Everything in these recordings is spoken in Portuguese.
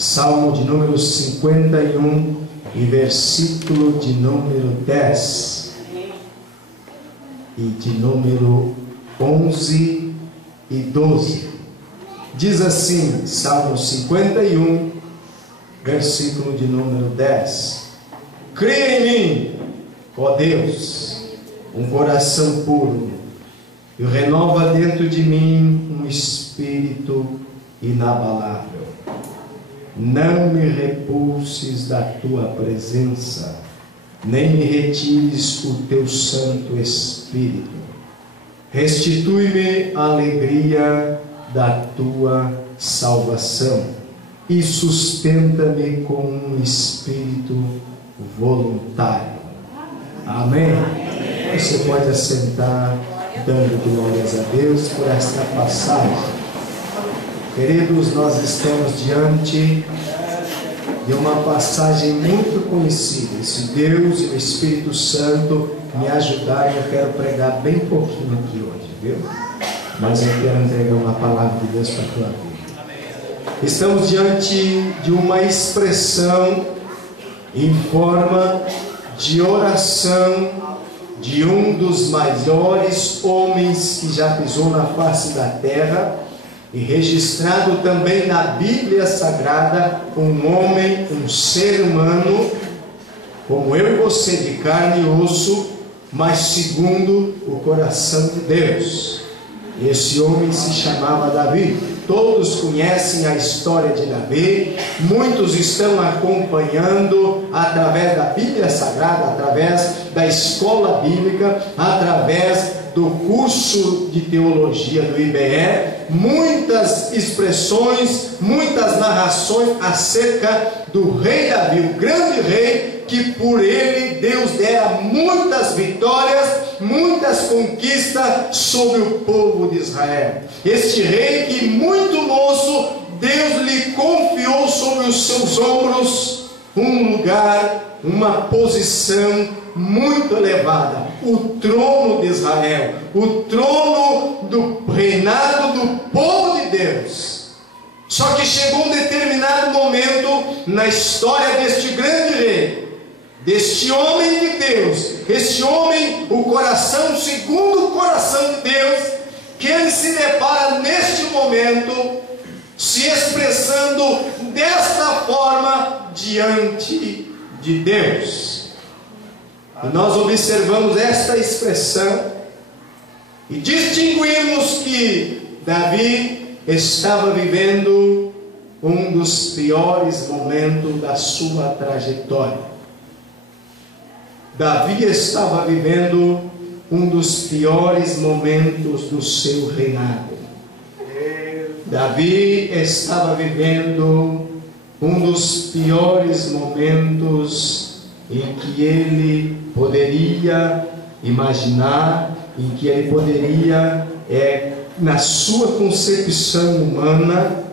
Salmo de número 51 e versículo de número 10 e de número 11 e 12. Diz assim, Salmo 51, versículo de número 10: Cria em mim, ó Deus, um coração puro, e renova dentro de mim um espírito inabalável. Não me repulses da tua presença, nem me retires o teu Santo Espírito. Restitui-me a alegria da tua salvação e sustenta-me com um espírito voluntário. Amém? Você pode assentar, dando glórias a Deus por esta passagem. Queridos, nós estamos diante de uma passagem muito conhecida. Se Deus e o Espírito Santo me ajudarem, eu quero pregar bem pouquinho aqui hoje, viu? Mas eu quero entregar uma palavra de Deus para a tua vida. Estamos diante de uma expressão em forma de oração de um dos maiores homens que já pisou na face da terra, e registrado também na Bíblia Sagrada, um homem, um ser humano, como eu e você, de carne e osso, mas segundo o coração de Deus. Esse homem se chamava Davi. Todos conhecem a história de Davi, muitos estão acompanhando através da Bíblia Sagrada, através da escola bíblica, através do curso de teologia do IBE, muitas expressões, muitas narrações acerca do rei Davi, o grande rei, que por ele Deus dera muitas vitórias, muitas conquistas sobre o povo de Israel. Este rei que muito moço, Deus lhe confiou sobre os seus ombros um lugar, uma posição muito elevada, o trono de Israel, o trono do reinado do povo de Deus. Só que chegou um determinado momento na história deste grande rei, deste homem de Deus, este homem, o coração segundo o coração de Deus, que ele se depara neste momento se expressando desta forma diante de Deus. E nós observamos esta expressão e distinguimos que Davi estava vivendo um dos piores momentos da sua trajetória. Davi estava vivendo um dos piores momentos do seu reinado. Davi estava vivendo um dos piores momentos em que ele poderia imaginar, em que ele poderia, na sua concepção humana,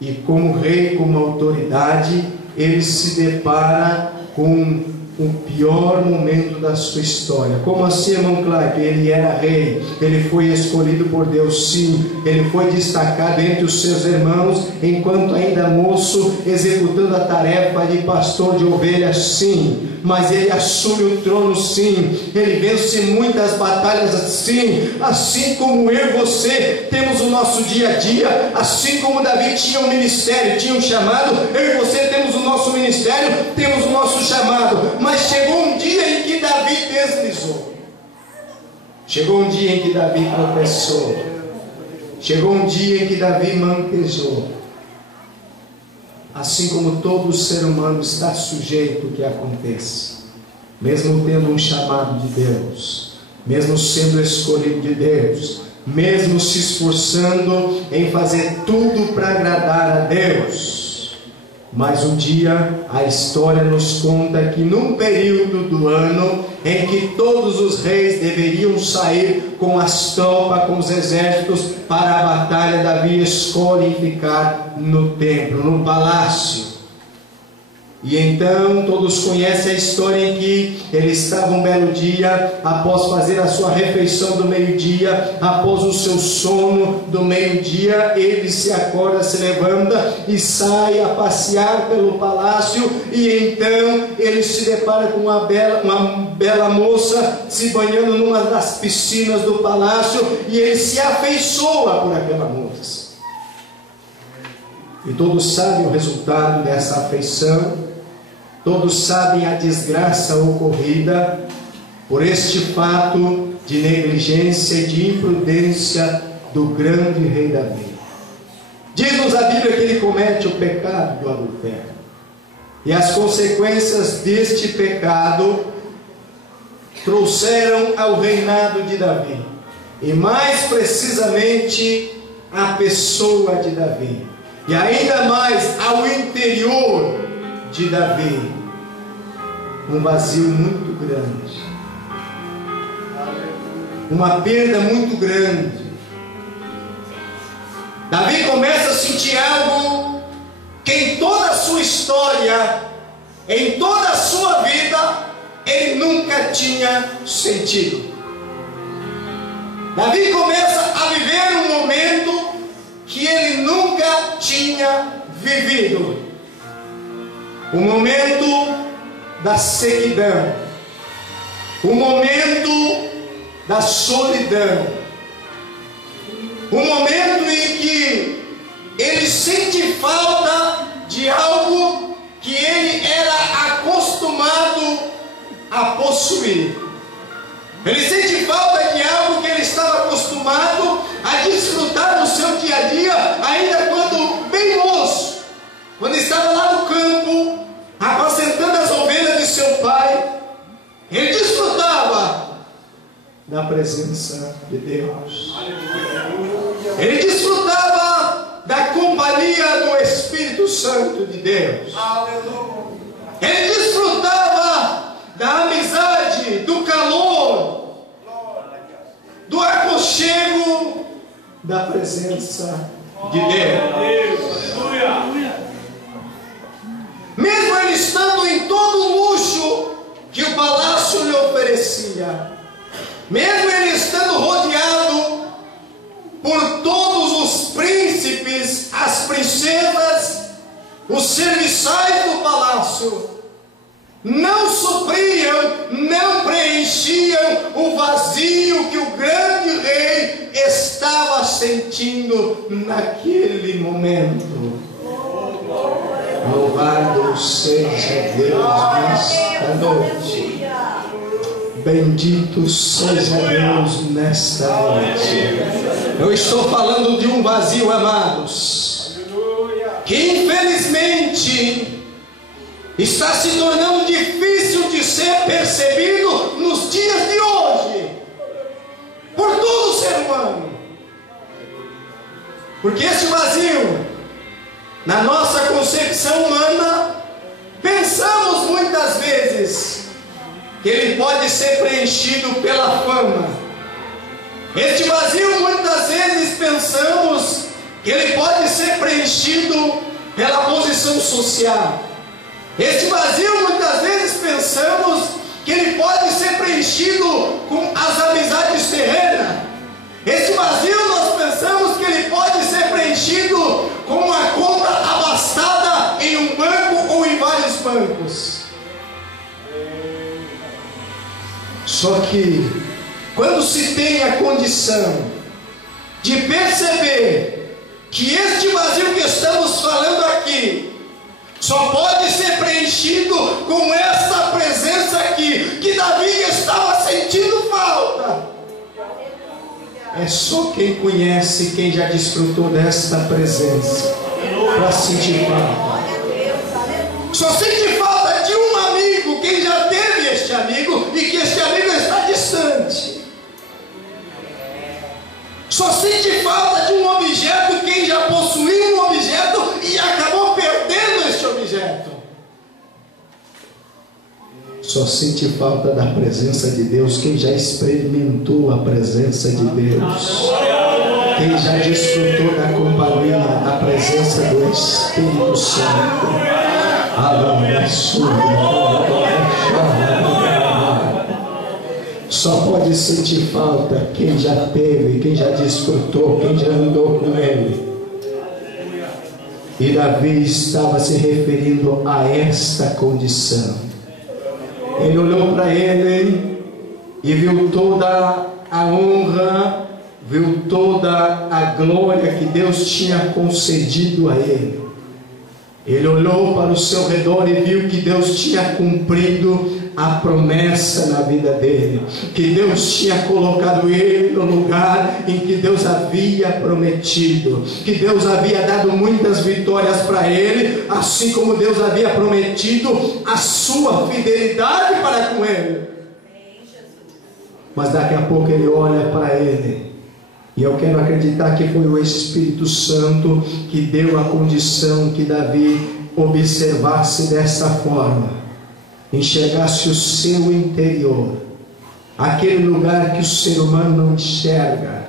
e como rei, como autoridade, ele se depara com o pior momento da sua história. Como assim, irmão Clark? Ele era rei, ele foi escolhido por Deus, sim, ele foi destacado entre os seus irmãos, enquanto ainda moço, executando a tarefa de pastor de ovelhas, sim, mas ele assume o trono, sim, ele vence muitas batalhas, sim, assim como eu e você temos o nosso dia a dia, assim como Davi tinha um ministério, tinha um chamado, eu e você temos o nosso ministério, temos o nosso chamado. Mas chegou um dia em que Davi deslizou, chegou um dia em que Davi tropeçou, chegou um dia em que Davi manquejou. Assim como todo ser humano está sujeito que aconteça, mesmo tendo um chamado de Deus, mesmo sendo escolhido de Deus, mesmo se esforçando em fazer tudo para agradar a Deus. Mas um dia a história nos conta que num período do ano em que todos os reis deveriam sair com as tropas, com os exércitos para a batalha, Davi escolhe ficar no templo, no palácio. E então todos conhecem a história em que ele estava um belo dia, após fazer a sua refeição do meio-dia, após o seu sono do meio-dia, ele se acorda, se levanta e sai a passear pelo palácio. E então ele se depara com uma bela moça se banhando numa das piscinas do palácio, e ele se afeiçoa por aquela moça. E todos sabem o resultado dessa afeição. Todos sabem a desgraça ocorrida por este fato de negligência e de imprudência do grande rei Davi. Diz-nos a Bíblia que ele comete o pecado do adultério. E as consequências deste pecado trouxeram ao reinado de Davi. E mais precisamente a pessoa de Davi. E ainda mais ao interior de Davi, um vazio muito grande, uma perda muito grande. Davi começa a sentir algo que em toda a sua história, em toda a sua vida, ele nunca tinha sentido. Davi começa a viver um momento que ele nunca tinha vivido. O momento da sequidão, o momento da solidão, o momento em que ele sente falta de algo que ele era acostumado a possuir. Ele sente falta de algo que ele estava acostumado a desfrutar no seu dia a dia, ainda quando bem moço, quando estava lá no campo, apacentando as ovelhas de seu pai. Ele desfrutava da presença de Deus. Ele desfrutava da companhia do Espírito Santo de Deus. Ele desfrutava da amizade, do calor, do aconchego da presença de Deus. Mesmo ele estando em todo o luxo que o palácio lhe oferecia, mesmo ele estando rodeado por todos os príncipes, as princesas, os serviçais do palácio, não supriam, não preenchiam o vazio que o grande rei estava sentindo naquele momento. Louvado seja Deus nesta noite. Bendito seja Deus nesta noite. Eu estou falando de um vazio, amados, que infelizmente está se tornando difícil de ser percebido nos dias de hoje, por todo ser humano. Porque este vazio, na nossa concepção humana, pensamos muitas vezes que ele pode ser preenchido pela fama. Este vazio, muitas vezes pensamos que ele pode ser preenchido pela posição social. Este vazio, muitas vezes pensamos que ele pode ser preenchido com as amizades terrenas. Este vazio nós pensamos que ele pode ser preenchido com uma conta abastada em um banco ou em vários bancos. Só que quando se tem a condição de perceber que este vazio que estamos falando aqui só pode ser preenchido com essa presença aqui, que Davi estava sentindo falta. É só quem conhece, quem já desfrutou desta presença, para sentir falta. Só sente falta de um amigo, quem já teve este amigo e que este amigo está distante. Só sente falta de um objeto, quem já possuiu um objeto e acabou perdendo este objeto. Só sente falta da presença de Deus quem já experimentou a presença de Deus, quem já desfrutou da companhia, da presença do Espírito Santo. Só pode sentir falta quem já teve, quem já desfrutou, quem já andou com ele. E Davi estava se referindo a esta condição. Ele olhou para ele e viu toda a honra, viu toda a glória que Deus tinha concedido a ele. Ele olhou para o seu redor e viu que Deus tinha cumprido a promessa na vida dele, que Deus tinha colocado ele no lugar em que Deus havia prometido, que Deus havia dado muitas vitórias para ele, assim como Deus havia prometido a sua fidelidade para com ele. Mas daqui a pouco ele olha para ele, e eu quero acreditar que foi o Espírito Santo que deu a condição que Davi observasse dessa forma, enxergasse o seu interior, aquele lugar que o ser humano não enxerga,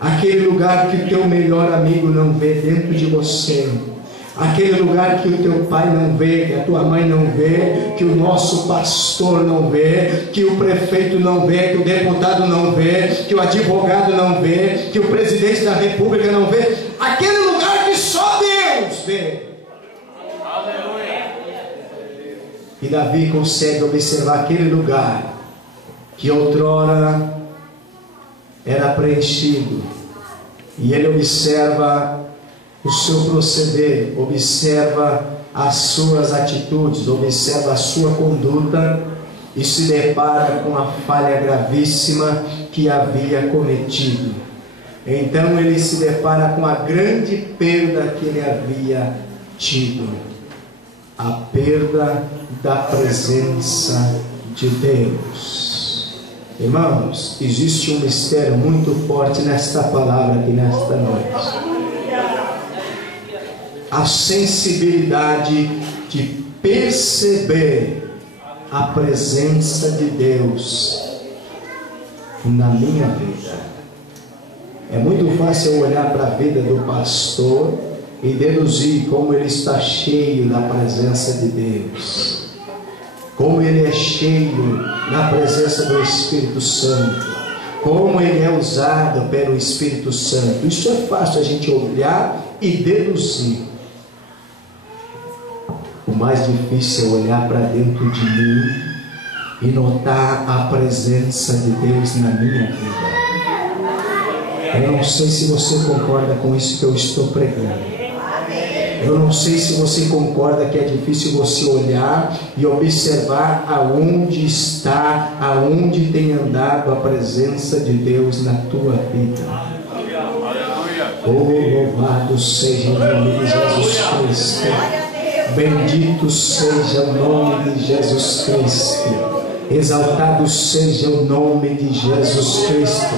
aquele lugar que o teu melhor amigo não vê dentro de você, aquele lugar que o teu pai não vê, que a tua mãe não vê, que o nosso pastor não vê, que o prefeito não vê, que o deputado não vê, que o advogado não vê, que o presidente da república não vê, aquele lugar que só Deus vê. E Davi consegue observar aquele lugar que outrora era preenchido, e ele observa o seu proceder, observa as suas atitudes, observa a sua conduta, e se depara com a falha gravíssima que havia cometido. Então ele se depara com a grande perda que ele havia tido, a perda da presença de Deus. Irmãos, existe um mistério muito forte nesta palavra aqui nesta noite. A sensibilidade de perceber a presença de Deus na minha vida. É muito fácil eu olhar para a vida do pastor e deduzir como ele está cheio da presença de Deus, como ele é cheio da presença do Espírito Santo, como ele é usado pelo Espírito Santo. Isso é fácil a gente olhar e deduzir. O mais difícil é olhar para dentro de mim e notar a presença de Deus na minha vida. Eu não sei se você concorda com isso que eu estou pregando. Eu não sei se você concorda que é difícil você olhar e observar aonde está, aonde tem andado a presença de Deus na tua vida. Oh, louvado seja o nome de Jesus Cristo. Bendito seja o nome de Jesus Cristo. Exaltado seja o nome de Jesus Cristo.